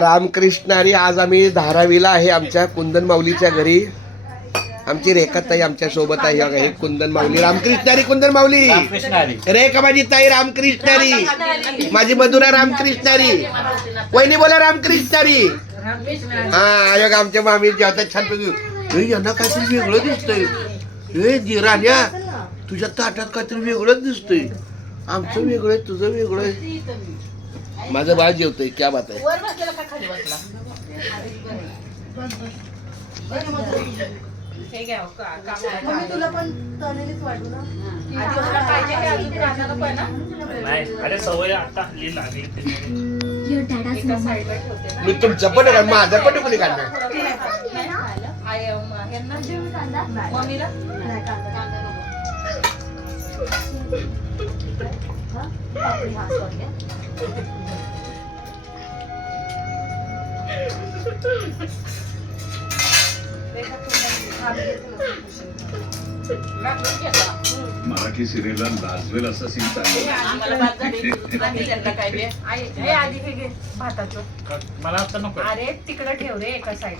रामकृष्णारी. आज आम्ही धारावीला आहे आमच्या कुंदन माऊलीच्या घरी. आमची रेखाताई आमच्या सोबत आहे. हे कुंदन माऊली. रामकृष्णारी कुंदन माऊली. रेखा माझी ताई रामकृष्णारी. माझी मधुरा रामकृष्णारी. वहिनी बोला रामकृष्णारी. हा योग आमच्या मामी जेवतात छान. यांना काहीतरी वेगळं दिसतंय. हे जिराण्या तुझ्या ताटात काहीतरी वेगळंच दिसतंय. आमचं वेगळं तुझं वेगळं. माझं बाळ जेवतंय. क्या बात आहे. मी तुमचं पण माझं पण कोणी काढणार. मराठी सिरियलला लाजवेल असं सीन चाललं. भाताचं मला आता नको. अरे तिकडे ठेव रे एका साईड.